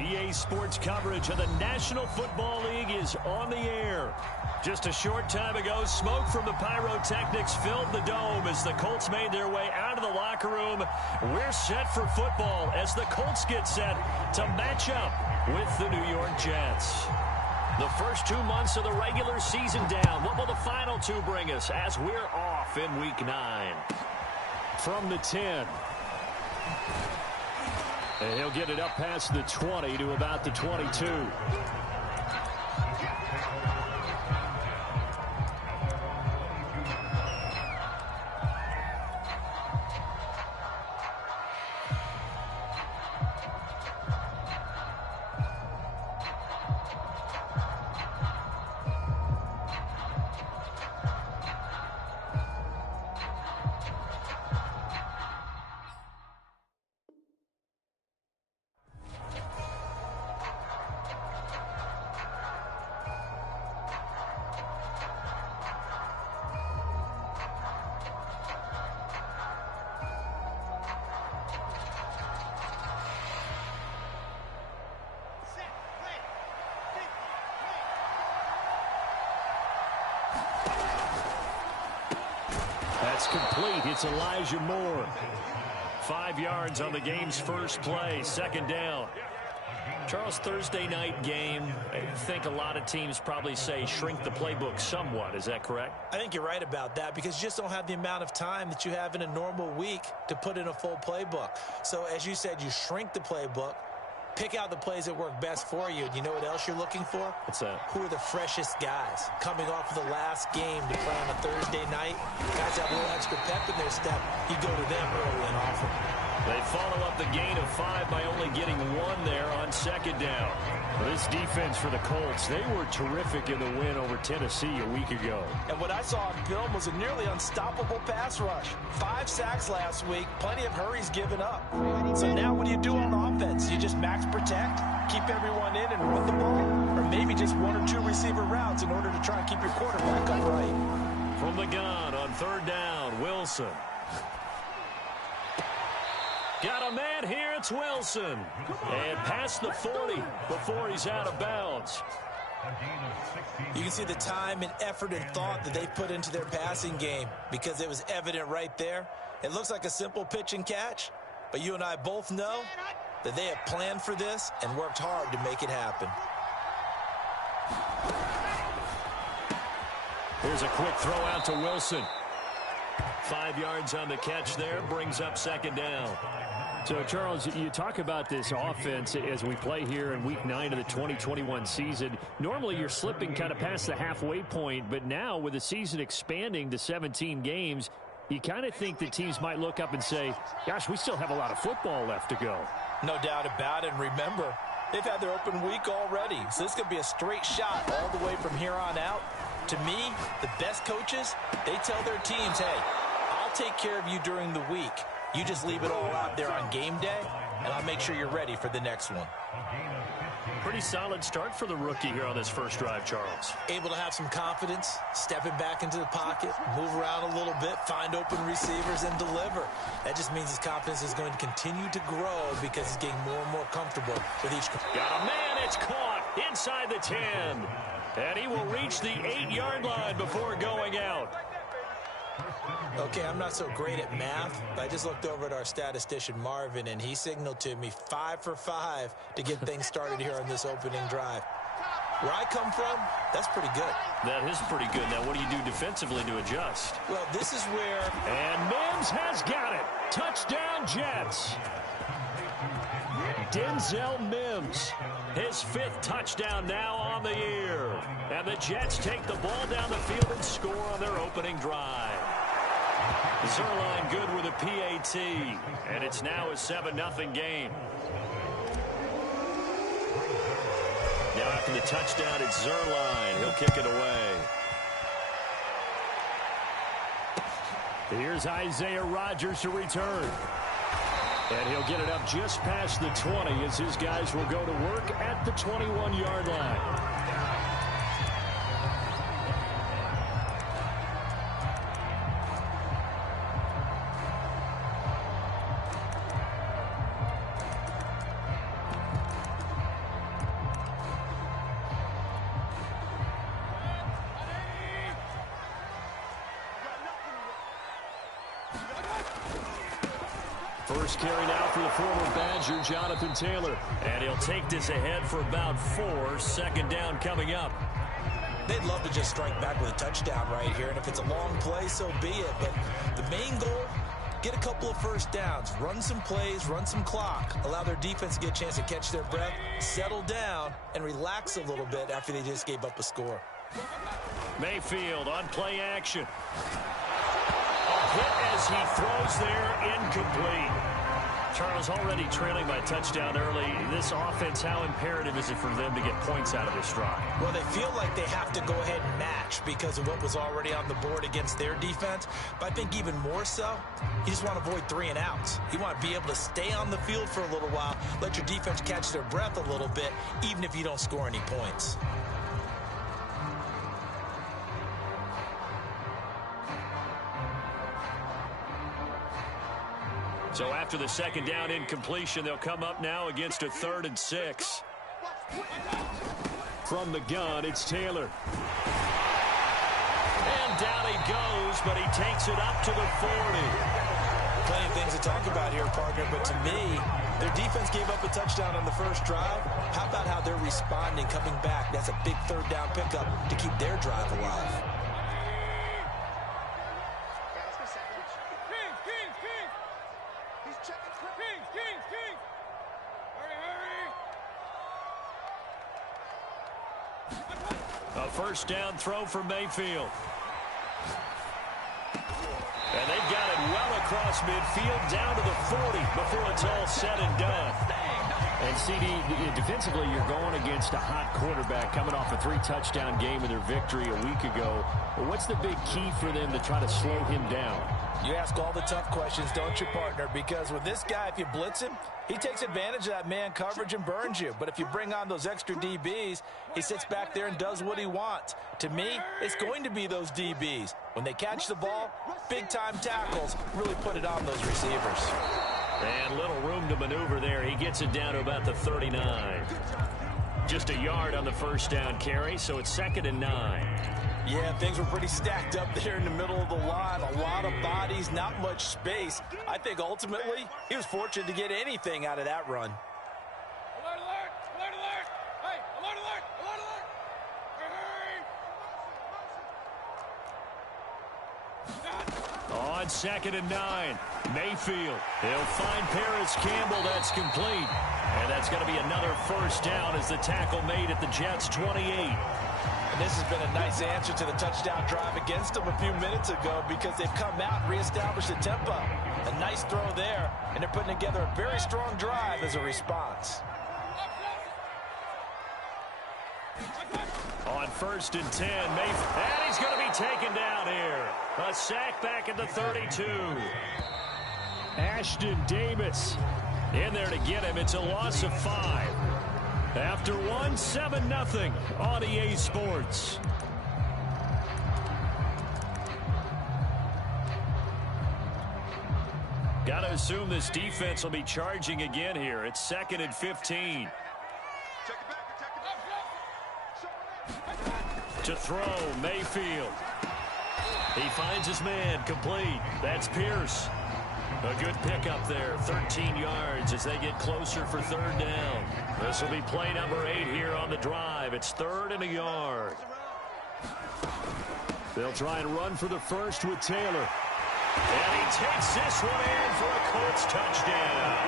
EA Sports coverage of the National Football League is on the air. Just a short time ago, smoke from the pyrotechnics filled the dome as the Colts made their way out of the locker room. We're set for football as the Colts get set to match up with the New York Jets. The first 2 months of the regular season down. What will the final two bring us as we're off in Week 9? From the 10. And he'll get it up past the 20 to about the 22. That's complete. It's Elijah Moore. 5 yards on the game's first play. Second down. Charles, Thursday night game, I think a lot of teams probably say shrink the playbook somewhat. Is that correct? I think you're right about that because you just don't have the amount of time that you have in a normal week to put in a full playbook. So as you said, you shrink the playbook. Pick out the plays that work best for you. And you know what else you're looking for? What's that? Who are the freshest guys coming off of the last game to play on a Thursday night? Guys have a little extra pep in their step. You go to them early and often. They follow up the gain of 5 by only getting 1 there on second down. This defense for the Colts, they were terrific in the win over Tennessee a week ago. And what I saw on film was a nearly unstoppable pass rush. 5 sacks last week, plenty of hurries given up. So now what do you do on offense? You just max protect, keep everyone in and run the ball? Or maybe just 1 or 2 receiver routes in order to try and keep your quarterback upright? From the gun on third down, Wilson. Got a man here, it's Wilson. And past the 40 before he's out of bounds. You can see the time and effort and thought that they put into their passing game because it was evident right there. It looks like a simple pitch and catch, but you and I both know that they have planned for this and worked hard to make it happen. Here's a quick throw out to Wilson. 5 yards on the catch there, brings up second down. So, Charles, you talk about this offense as we play here in Week 9 of the 2021 season. Normally, you're slipping kind of past the halfway point, but now with the season expanding to 17 games, you kind of think the teams might look up and say, gosh, we still have a lot of football left to go. No doubt about it. And remember, they've had their open week already, so this could be a straight shot all the way from here on out. To me, the best coaches, they tell their teams, hey, I'll take care of you during the week. You just leave it all out there on game day, and I'll make sure you're ready for the next one. Pretty solid start for the rookie here on this first drive, Charles. Able to have some confidence, stepping back into the pocket, move around a little bit, find open receivers, and deliver. That just means his confidence is going to continue to grow because he's getting more and more comfortable with each. Got a man, it's caught inside the 10. And he will reach the 8-yard line before going out. Okay, I'm not so great at math, but I just looked over at our statistician, Marvin, and he signaled to me 5 for 5 to get things started here on this opening drive. Where I come from, that's pretty good. That is pretty good. Now, what do you do defensively to adjust? Well, this is where... And Mims has got it. Touchdown, Jets. Denzel Mims, his 5th touchdown now on the year. And the Jets take the ball down the field and score on their opening drive. Zerline good with a PAT, and it's now a 7-0 game. Now after the touchdown, it's Zerline. He'll kick it away. Here's Isaiah Rodgers to return. And he'll get it up just past the 20 as his guys will go to work at the 21-yard line. First carry now for the former Badger, Jonathan Taylor. And he'll take this ahead for about 4. Second down coming up. They'd love to just strike back with a touchdown right here, and if it's a long play, so be it. But the main goal, get a couple of first downs, run some plays, run some clock, allow their defense to get a chance to catch their breath, settle down, and relax a little bit after they just gave up a score. Mayfield on play action. A hit as he throws there, incomplete. Charles, already trailing by touchdown early. This offense, how imperative is it for them to get points out of this drive? Well, they feel like they have to go ahead and match because of what was already on the board against their defense. But I think even more so, you just want to avoid 3 and outs. You want to be able to stay on the field for a little while, let your defense catch their breath a little bit, even if you don't score any points. So after the second down incompletion, they'll come up now against a 3rd and 6. From the gun, it's Taylor. And down he goes, but he takes it up to the 40. Plenty of things to talk about here, partner, but to me, their defense gave up a touchdown on the first drive. How about how they're responding, coming back? That's a big 3rd down pickup to keep their drive alive. A first down throw for Mayfield. And they've got it well across midfield down to the 40 before it's all said and done. And CD, defensively, you're going against a hot quarterback coming off a 3-touchdown game in their victory a week ago. But what's the big key for them to try to slow him down? You ask all the tough questions, don't you, partner? Because with this guy, if you blitz him, he takes advantage of that man coverage and burns you. But if you bring on those extra DBs, he sits back there and does what he wants. To me, it's going to be those DBs. When they catch the ball, big-time tackles really put it on those receivers. And little room to maneuver there. He gets it down to about the 39. Just a yard on the first down carry, so it's 2nd and 9. Yeah, things were pretty stacked up there in the middle of the line. A lot of bodies, not much space. I think ultimately he was fortunate to get anything out of that run. Alert, alert! Alert, alert! Hey, alert, alert! Alert, alert! On 2nd and 9, Mayfield. He'll find Paris Campbell. That's complete. And that's going to be another first down as the tackle made at the Jets' 28. And this has been a nice answer to the touchdown drive against them a few minutes ago because they've come out and reestablished the tempo. A nice throw there, and they're putting together a very strong drive as a response. On 1st and 10, Mayfield. And he's going to be taken down here. A sack back at the 32. Ashton Davis in there to get him. It's a loss of 5. After 1, 7-0 on EA Sports. Got to assume this defense will be charging again here. It's 2nd and 15. To throw, Mayfield. He finds his man, complete. That's Pierce. A good pickup there, 13 yards as they get closer for 3rd down. This will be play number 8 here on the drive. It's 3rd and a yard. They'll try and run for the first with Taylor. And he takes this one in for a Colts touchdown.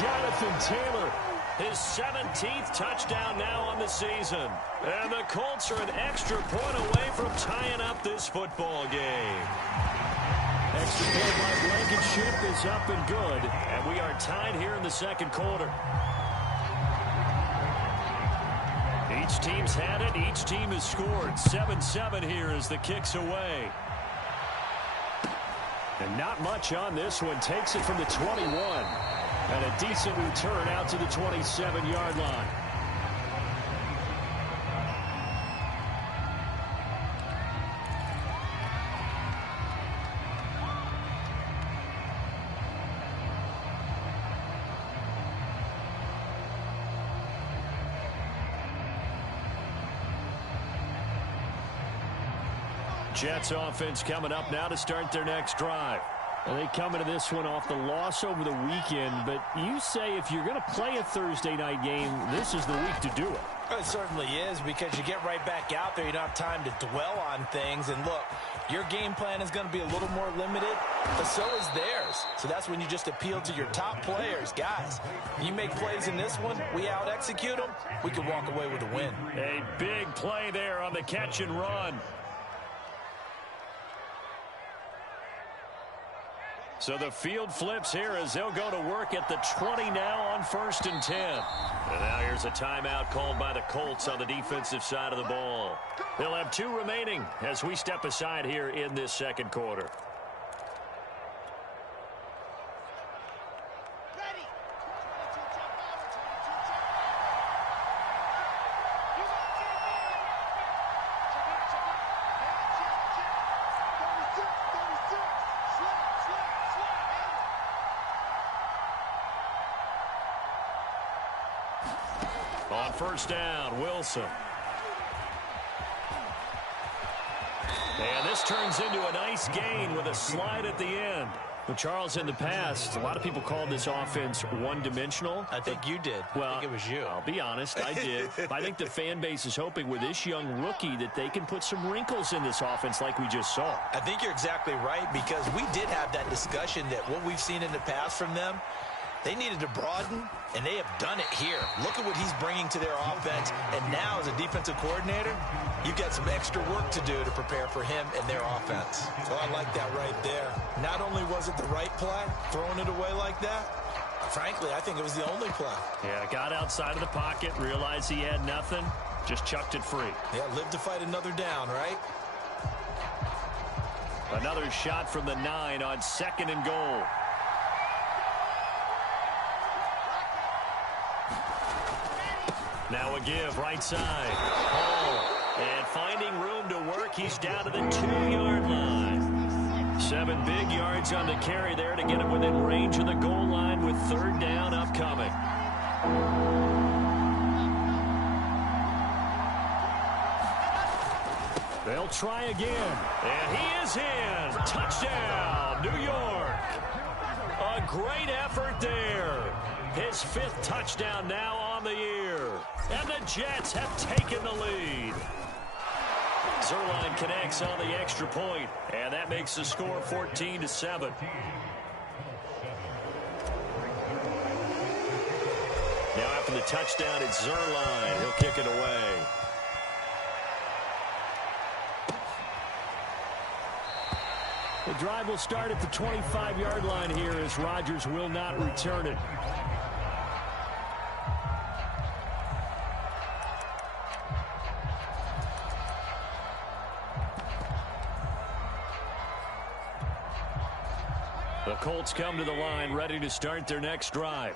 Jonathan Taylor, his 17th touchdown now on the season. And the Colts are an extra point away from tying up this football game. Extra point by Blankenship is up and good. And we are tied here in the 2nd quarter. Each team's had it. Each team has scored. 7-7 here as the kick's away. And not much on this one. Takes it from the 21. And a decent return out to the 27-yard line. Jets offense coming up now to start their next drive. Well, they come into this one off the loss over the weekend, but you say if you're going to play a Thursday night game, this is the week to do it. It certainly is, because you get right back out there. You don't have time to dwell on things. And look, your game plan is going to be a little more limited, but so is theirs. So that's when you just appeal to your top players. Guys, you make plays in this one, we out-execute them, we can walk away with a win. A big play there on the catch and run. So the field flips here as they'll go to work at the 20 now on 1st and 10. And now here's a timeout called by the Colts on the defensive side of the ball. They'll have 2 remaining as we step aside here in this second quarter. On 1st down, Wilson. And this turns into a nice gain with a slide at the end. Well, Charles, in the past, a lot of people called this offense one-dimensional. I think you did. Well, I think it was you. I'll be honest, I did. I think the fan base is hoping with this young rookie that they can put some wrinkles in this offense like we just saw. I think you're exactly right, because we did have that discussion that what we've seen in the past from them, they needed to broaden, and they have done it here. Look at what he's bringing to their offense, and now as a defensive coordinator, you've got some extra work to do to prepare for him and their offense. So I like that right there. Not only was it the right play, throwing it away like that, frankly, I think it was the only play. Yeah, got outside of the pocket, realized he had nothing, just chucked it free. Yeah, live to fight another down, right? Another shot from the 9 on 2nd and goal. Now a give, right side. Hall. And finding room to work, he's down to the 2-yard line. 7 big yards on the carry there to get him within range of the goal line with 3rd down upcoming. They'll try again. And he is in. Touchdown, New York. A great effort there. His 5th touchdown now on the year. And the Jets have taken the lead. Zerline connects on the extra point, and that makes the score 14-7. Now after the touchdown, it's Zerline. He'll kick it away. The drive will start at the 25-yard line here as Rodgers will not return it. The Colts come to the line ready to start their next drive.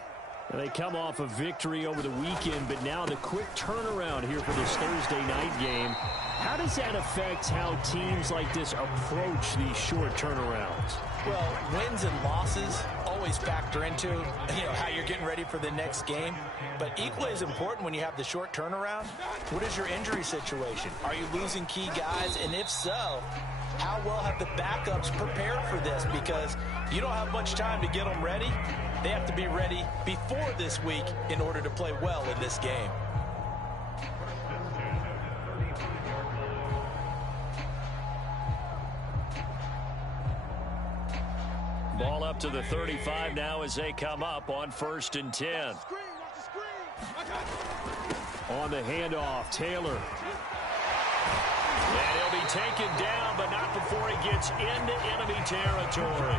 And they come off a victory over the weekend, but now the quick turnaround here for this Thursday night game. How does that affect how teams like this approach these short turnarounds? Well, wins and losses always factor into, how you're getting ready for the next game. But equally as important when you have the short turnaround, what is your injury situation? Are you losing key guys? And if so, how well have the backups prepared for this? Because you don't have much time to get them ready. They have to be ready before this week in order to play well in this game. Ball up to the 35 now as they come up on 1st and 10. On the handoff, Taylor. And he'll be taken down, but not before he gets into enemy territory.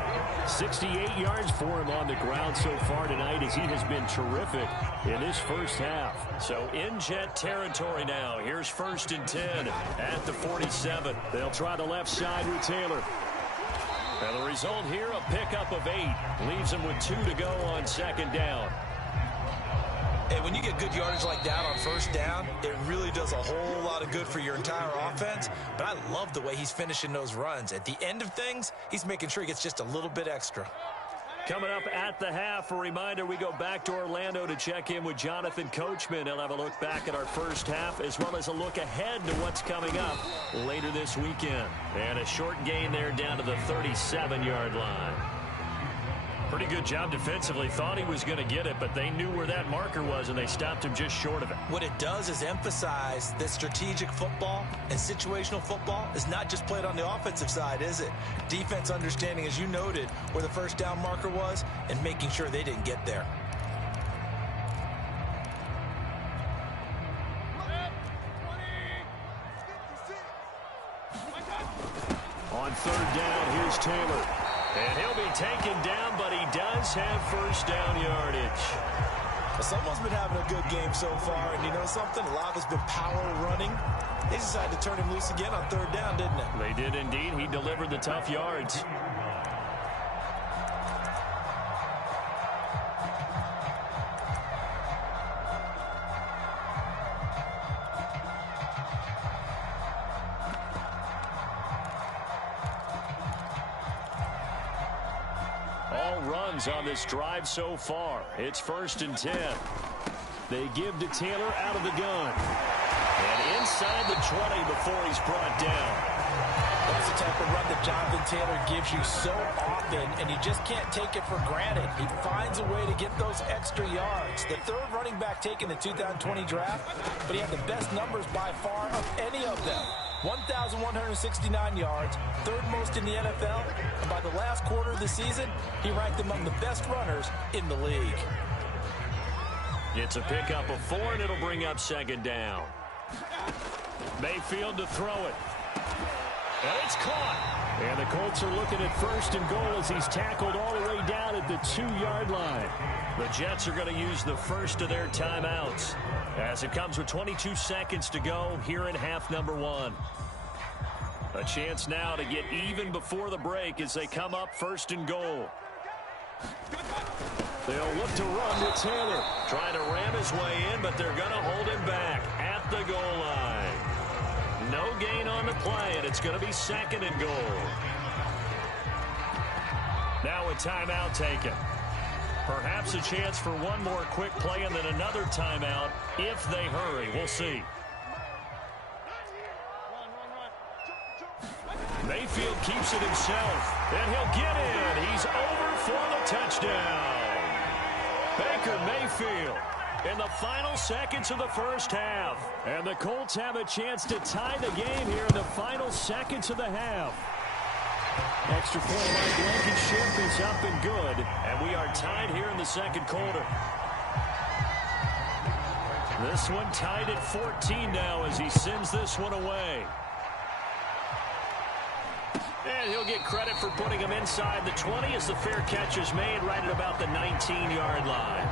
68 yards for him on the ground so far tonight as he has been terrific in this first half. So in Jet territory now. Here's 1st and 10 at the 47. They'll try the left side with Taylor. And the result here, a pickup of 8. Leaves him with 2 to go on 2nd down. Hey, when you get good yardage like that on 1st down, it really does a whole lot of good for your entire offense. But I love the way he's finishing those runs. At the end of things, he's making sure he gets just a little bit extra. Coming up at the half, a reminder, we go back to Orlando to check in with Jonathan Coachman. He'll have a look back at our first half as well as a look ahead to what's coming up later this weekend. And a short gain there down to the 37-yard line. Pretty good job defensively. Thought he was going to get it, but they knew where that marker was, and they stopped him just short of it. What it does is emphasize that strategic football and situational football is not just played on the offensive side, is it? Defense understanding, as you noted, where the first down marker was and making sure they didn't get there. On third down, here's Taylor. And he'll be taken down, but he does have first down yardage. Someone's been having a good game so far, and you know something? A lot has been power running. They decided to turn him loose again on third down, didn't they? They did indeed. He delivered the tough yards. On this drive so far. It's 1st and 10. They give to Taylor out of the gun. And inside the 20 before he's brought down. That's the type of run that Jonathan Taylor gives you so often, and you just can't take it for granted. He finds a way to get those extra yards. The third running back taken the 2020 draft, but he had the best numbers by far of any of them. 1,169 yards, third most in the NFL, and by the last quarter of the season, he ranked among the best runners in the league. It's a pickup of 4, and it'll bring up 2nd down. Mayfield to throw it. And it's caught. And the Colts are looking at 1st and goal as he's tackled all the way down at the 2-yard line. The Jets are going to use the first of their timeouts as it comes with 22 seconds to go here in half number 1. A chance now to get even before the break as they come up 1st and goal. They'll look to run with Taylor. Trying to ram his way in, but they're going to hold him back at the goal line. No gain on the play, and it's going to be 2nd and goal. Now a timeout taken. Perhaps a chance for one more quick play and then another timeout if they hurry. We'll see. Mayfield keeps it himself, and he'll get in. He's over for the touchdown. Baker Mayfield in the final seconds of the first half. And the Colts have a chance to tie the game here in the final seconds of the half. Extra point by Blankenship is up and good. And we are tied here in the second quarter. This one tied at 14 now as he sends this one away. And he'll get credit for putting him inside the 20 as the fair catch is made right at about the 19-yard line.